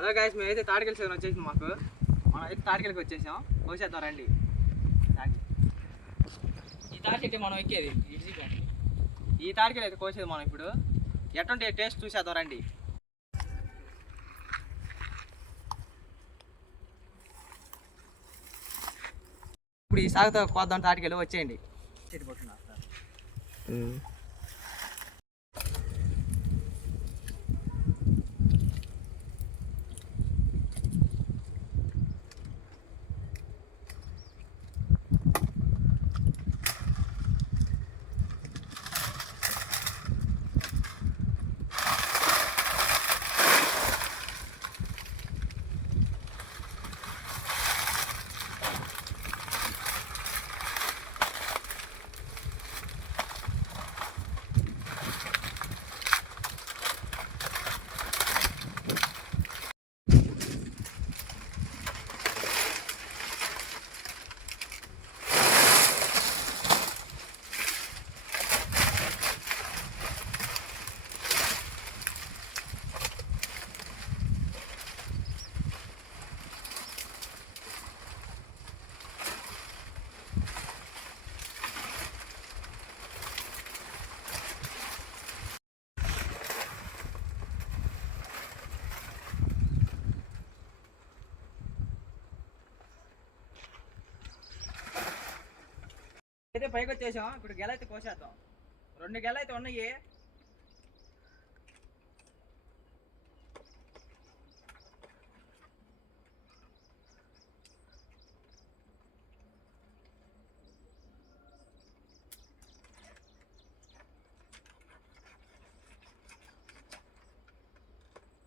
Hello guys, మేమైతే తాడికెళ్ళి season వచ్చేసింది. మనం అయితే తాడికెళ్ళకి వచ్చేసాం. కోసేద్దాం రండి. ఈ తాడికి అయితే మనం ఎక్కేది ఈ తాడికెళ్ళి అయితే కోసేది మనం ఇప్పుడు. ఎటువంటి టేస్ట్ చూసేద్దాం రండి. ఇప్పుడు ఈ సాగుతో కోద్దాం తాడికెళ్ళి వచ్చేయండి. చెట్టిపోతున్నా అయితే పైకి వచ్చేసాం. ఇప్పుడు గెల అయితే కోసేద్దాం. 2 గెల అయితే ఉన్నాయి.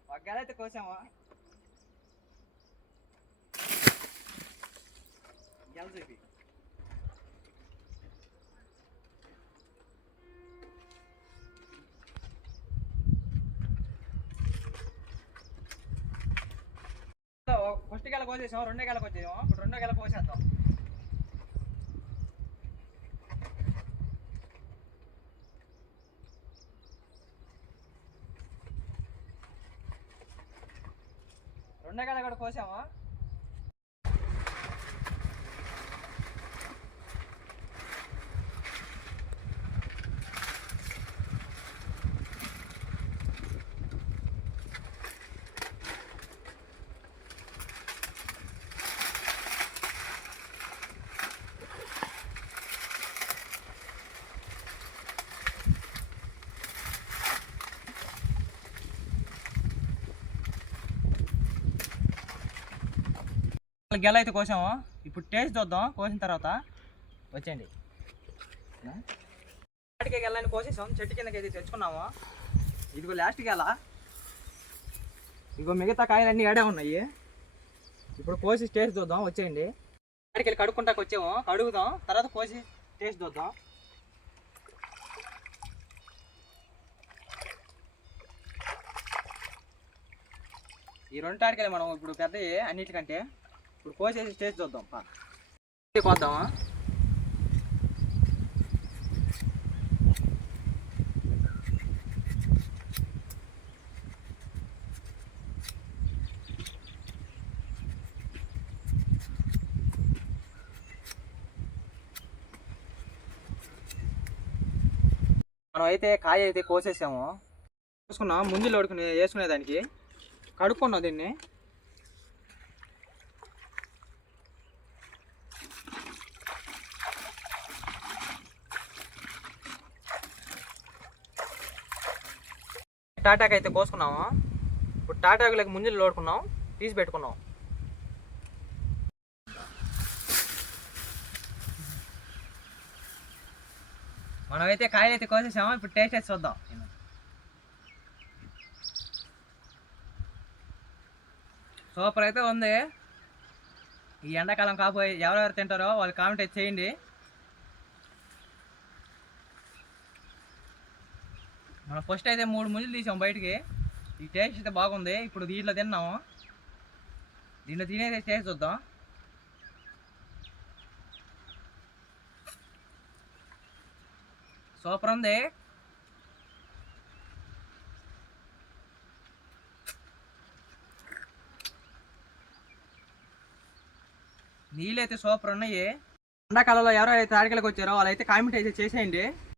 ఒక గెల అయితే కోసామా. గెల చూపి ఫస్ట్ గెల కోసేసాం. 2 గెలకు వచ్చేసాం. ఇప్పుడు 2 గెల కోసేద్దాం. రెండో గెల కూడా కోసామా. గెల అయితే కోసాము. ఇప్పుడు టేస్ట్ చూద్దాం. కోసిన తర్వాత వచ్చేయండి. వాటికి గెలని కోసేసాం. చెట్టు కిందకి అయితే తెచ్చుకున్నాము. ఇదిగో లాస్ట్ గెల. ఇదిగో మిగతా కాయలన్నీ ఏడే ఉన్నాయి. ఇప్పుడు కోసి టేస్ట్ చూద్దాం. వచ్చేయండి. వాటికి వెళ్ళి కడుక్కుంటాకి వచ్చాము. కడుగుదాం, తర్వాత కోసి టేస్ట్ చూద్దాం. ఈ 2 తాడికాయలు మనం ఇప్పుడు పెద్దవి అన్నిటికంటే. ఇప్పుడు కోసేసి టేస్ట్ చూద్దాం. కోద్దామా. మనం అయితే కాయ అయితే కోసేసాము. కోసుకున్నాం. ముంజులు వేసుకునే దానికి కడుక్కున్నాం దీన్ని. టాటాకి అయితే కోసుకున్నాము. ఇప్పుడు టాటాకులకి ముంజులు లోడుకున్నాం, తీసి పెట్టుకున్నాం. మనమైతే కాయలు అయితే కోసేసాము. ఇప్పుడు టేస్ట్ అయితే చూద్దాం. సూపర్ అయితే ఉంది. ఈ ఎండాకాలం కాపోయి ఎవరెవరు తింటారో వాళ్ళు కామెంట్ అయితే చేయండి. మనం ఫస్ట్ అయితే 3 ముంజులు తీసాం బయటికి. ఈ టేస్ట్ అయితే బాగుంది. ఇప్పుడు దీంట్లో తిన్నాము. దీంట్లో తినేది టేస్ట్ చూద్దాం. సూపర్ ఉంది. నీళ్ళు అయితే సూపర్ ఉన్నాయి. ఎండాకాలంలో ఎవరైతే తాడికలకు వచ్చారో వాళ్ళైతే కామెంట్ అయితే చేసేయండి.